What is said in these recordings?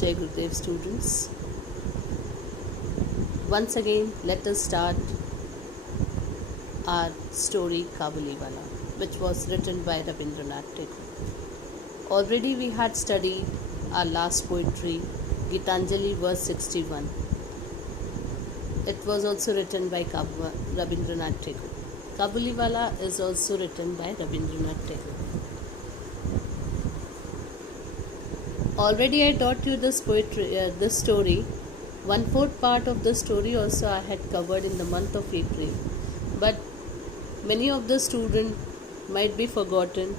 Jai Gurudev students. Once again, let us start our story Kabuliwala, which was written by Rabindranath Tagore. Already we had studied our last poetry, Gitanjali verse 61. It was also written by Rabindranath Tagore. Kabuliwala is also written by Rabindranath Tagore. Already I taught you this poetry, this story. 1/4 part of the story also I had covered in the month of April, but many of the students might be forgotten,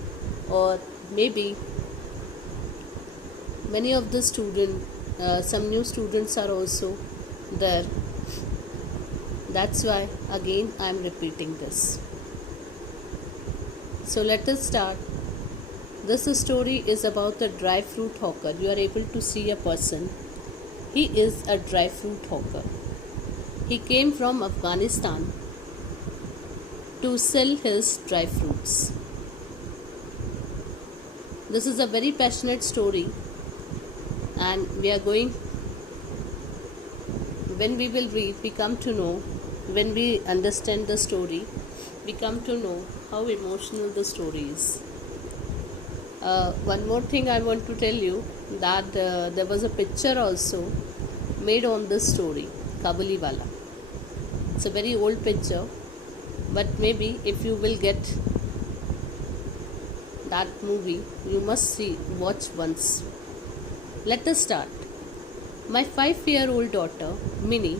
or maybe many of the some new students are also there. That's why again I am repeating this. So let us start. This story is about a dry fruit hawker. You are able to see a person. He is a dry fruit hawker. He came from Afghanistan to sell his dry fruits. This is a very passionate story, and we are going, when we will read, we come to know, when we understand the story, we come to know how emotional the story is. One more thing I want to tell you, that there was a picture also made on this story, Kabuliwala. It's a very old picture, but maybe if you will get that movie, you must watch once. Let us start. My 5-year-old daughter, Minnie,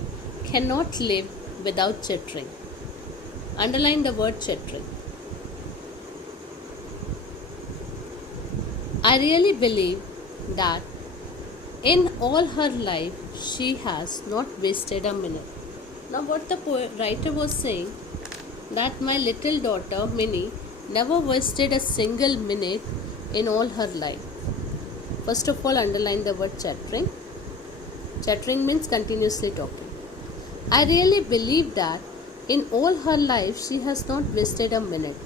cannot live without chattering. Underline the word chattering. I really believe that in all her life she has not wasted a minute. Now what the writer was saying, that my little daughter Minnie never wasted a single minute in all her life. First of all, underline the word chattering. Chattering means continuously talking. I really believe that in all her life she has not wasted a minute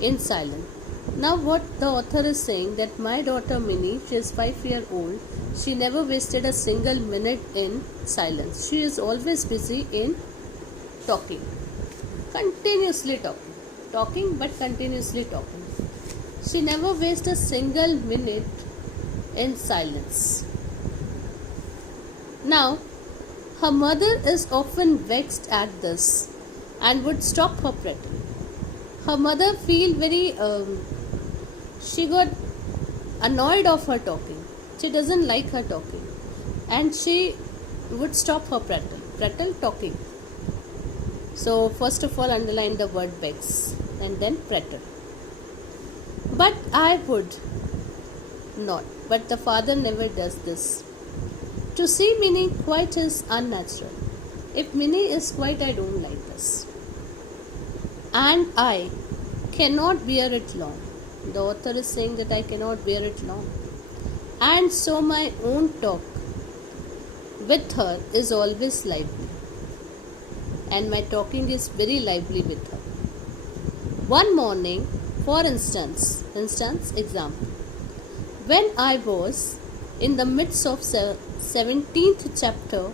in silence. Now what the author is saying, that my daughter Minnie, she is 5-year-old, she never wasted a single minute in silence. She is always busy in talking, continuously talking but continuously talking. She never wastes a single minute in silence. Now her mother is often vexed at this and would stop her prattling. Her mother feel very she got annoyed of her talking. She doesn't like her talking, and she would stop her prattle talking. So first of all, underline the word vex and then prattle. But I would not. But the father never does this. To see Minnie quiet is unnatural. If Minnie is quiet, I don't like this, and I cannot bear it long. The author is saying that I cannot bear it long, and so my own talk with her is always lively, and my talking is very lively with her. One morning, for instance, example, when I was in the midst of 17th chapter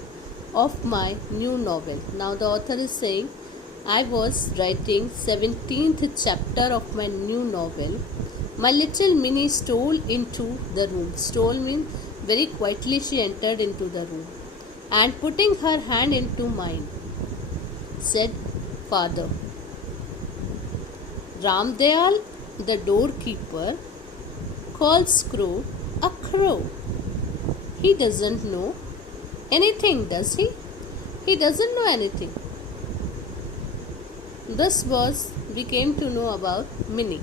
of my new novel. Now the author is saying, I was writing 17th chapter of my new novel. My little Minnie stole into the room. Stole means very quietly she entered into the room, and putting her hand into mine, said, Father. Ramdayal, the doorkeeper, calls Crow a crow. He doesn't know anything, does he? He doesn't know anything. This was, we came to know about Minnie.